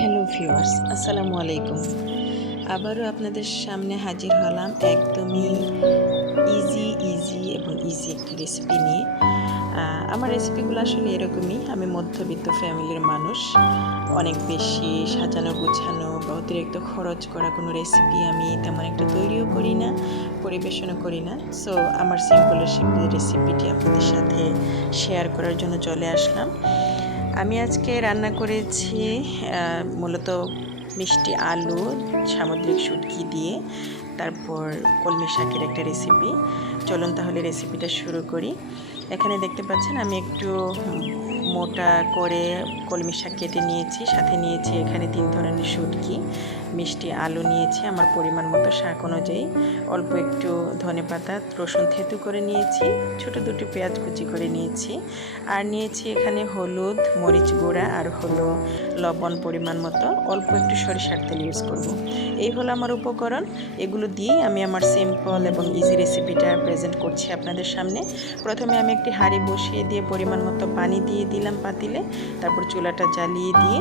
Hello viewers, আসসালামু আলাইকুম। আবারও আপনাদের সামনে হাজির হলাম একদমই ইজি এবং ইজি একটি রেসিপি নিয়ে। আমার রেসিপিগুলো আসলে এরকমই। আমি মধ্যবিত্ত ফ্যামিলির মানুষ। অনেক বেশি সাজানো গোছানো বা অতিরিক্ত খরচ করা কোনো রেসিপি আমি তেমন একটা তৈরিও করি না, পরিবেশনও করি না। সো আমার সিম্পল রেসিপিটি আপনাদের সাথে শেয়ার করার জন্য চলে আসলাম। আমি আজকে রান্না করেছি মূলত মিষ্টি আলু, সামুদ্রিক শুটকি দিয়ে, তারপর কলমি শাকের একটা রেসিপি। চলুন তাহলে রেসিপিটা শুরু করি। এখানে দেখতে পাচ্ছেন আমি একটু মোটা করে কলমি শাক কেটে নিয়েছি, সাথে নিয়েছি এখানে 3 ধরনের শুটকি, মিষ্টি আলু নিয়েছি আমার পরিমাণ মতো শাক অনুযায়ী, অল্প একটু ধনেপাতা রসুন থেতু করে নিয়েছি, ছোট দুটো পেঁয়াজ কুচি করে নিয়েছি, আর নিয়েছি এখানে হলুদ, মরিচ গুঁড়া আর হলো লবণ পরিমাণ মতো, অল্প একটু সরিষার তেল ইউজ করব। এই হলো আমার উপকরণ। এগুলো দিয়েই আমি আমার সিম্পল এবং ইজি রেসিপিটা প্রেজেন্ট করছি আপনাদের সামনে। প্রথমে আমি একটি হাঁড়ি বসিয়ে দিয়ে পরিমাণ মতো পানি দিয়ে দিলাম পাতিলে, তারপর চুলাটা জ্বালিয়ে দিয়ে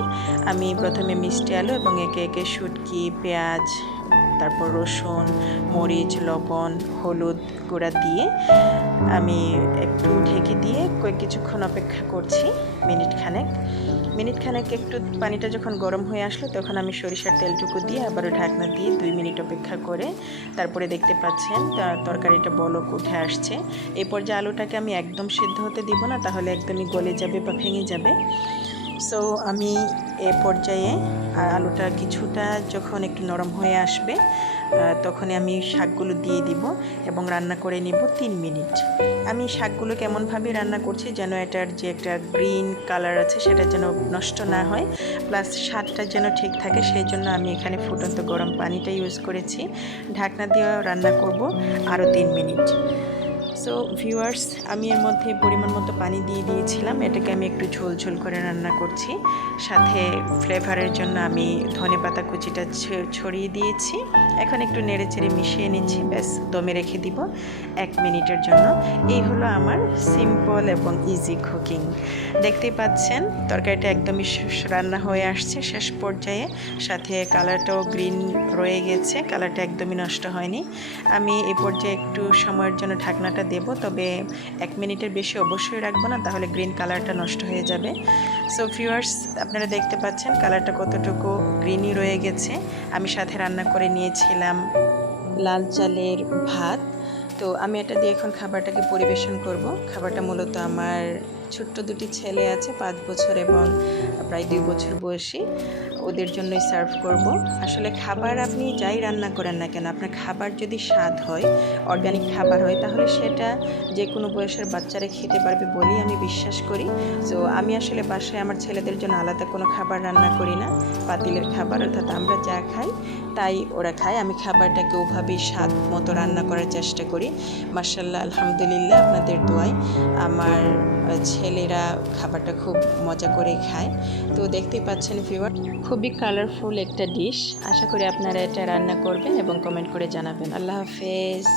আমি প্রথমে মিষ্টি আলু এবং একে একে শুটকি, পেঁয়াজ, তারপর রসুন, মরিচ, লবণ, হলুদ গুঁড়া দিয়ে আমি একটু ঢেকে দিয়ে কিছুক্ষণ অপেক্ষা করছি, মিনিট খানেক একটু পানিটা যখন গরম হয়ে আসলো তখন আমি সরিষার তেলটুকু দিয়ে আবারও ঢাকনা দিয়ে 2 মিনিট অপেক্ষা করে তারপরে দেখতে পাচ্ছেন তরকারিটা বলক উঠে আসছে। এই পর্যায়ে আলুটাকে আমি একদম সিদ্ধ হতে দিব না, তাহলে একদমই গলে যাবে বা ভেঙে যাবে। সো আমি এ পর্যায়ে আলুটা কিছুটা যখন একটু নরম হয়ে আসবে তখনই আমি শাকগুলো দিয়ে দিব এবং রান্না করে নিব 3 মিনিট। আমি শাকগুলো কেমনভাবে রান্না করছি যেন এটার যে একটা গ্রিন কালার আছে সেটা যেন নষ্ট না হয়, প্লাস স্বাদটা যেন ঠিক থাকে, সেই জন্য আমি এখানে ফুটন্ত গরম পানিটা ইউজ করেছি। ঢাকনা দিয়ে রান্না করব আরও 3 মিনিট। সো ভিউয়ার্স, আমি এর মধ্যে পরিমাণ মতো পানি দিয়ে দিয়েছিলাম। এটাকে আমি একটু ঝোল করে রান্না করছি। সাথে ফ্লেভারের জন্য আমি ধনেপাতা কুচিটা ছড়িয়ে দিয়েছি। এখন একটু নেড়েচেড়ে মিশিয়ে নিচ্ছি, ব্যাস দমে রেখে দিব 1 মিনিটের জন্য। এই হলো আমার সিম্পল এবং ইজি কুকিং। দেখতেই পাচ্ছেন তরকারিটা একদমই রান্না হয়ে আসছে শেষ পর্যায়ে, সাথে কালারটাও গ্রিন রয়ে গেছে, কালারটা একদমই নষ্ট হয়নি। আমি এই পর্যায়ে একটু সময়ের জন্য ঢাকনাটা দেব, তবে 1 মিনিটের বেশি অবশ্যই রাখবো না, তাহলে গ্রিন কালারটা নষ্ট হয়ে যাবে। সো ভিউয়ার্স, আপনারা দেখতে পাচ্ছেন কালারটা কতটুকু গ্রিনই রয়ে গেছে। আমি সাথে রান্না করে নিয়েছিলাম লাল চালের ভাত। তো আমি এটা দিয়ে এখন খাবারটাকে পরিবেশন করব। খাবারটা মূলত আমার ছোট্ট 2টি ছেলে আছে, 5 বছর এবং প্রায় 2 বছর বয়সী, ওদের জন্যই সার্ভ করব। আসলে খাবার আপনি যাই রান্না করেন না কেন, আপনার খাবার যদি স্বাদ হয়, অর্গানিক খাবার হয়, তাহলে সেটা যে কোনো বয়সের বাচ্চারা খেতে পারবে বলেই আমি বিশ্বাস করি। সো আমি আসলে বাসায় আমার ছেলেদের জন্য আলাদা কোনো খাবার রান্না করি না। পাতিলের খাবার অর্থাৎ আমরা যা খাই তাই ওরা খায়। আমি খাবারটাকে ওভাবেই স্বাদ মতো রান্না করার চেষ্টা করি। মাশাআল্লাহ, আলহামদুলিল্লাহ, আপনাদের দোয়ায় আমার ছেলেরা খাবারটা খুব মজা করে খায়। তো দেখতেই পাচ্ছেন ভিউয়ার, খুবই কালারফুল একটা ডিশ। আশা করি আপনারা এটা রান্না করবেন এবং কমেন্ট করে জানাবেন। আল্লাহ হাফেজ।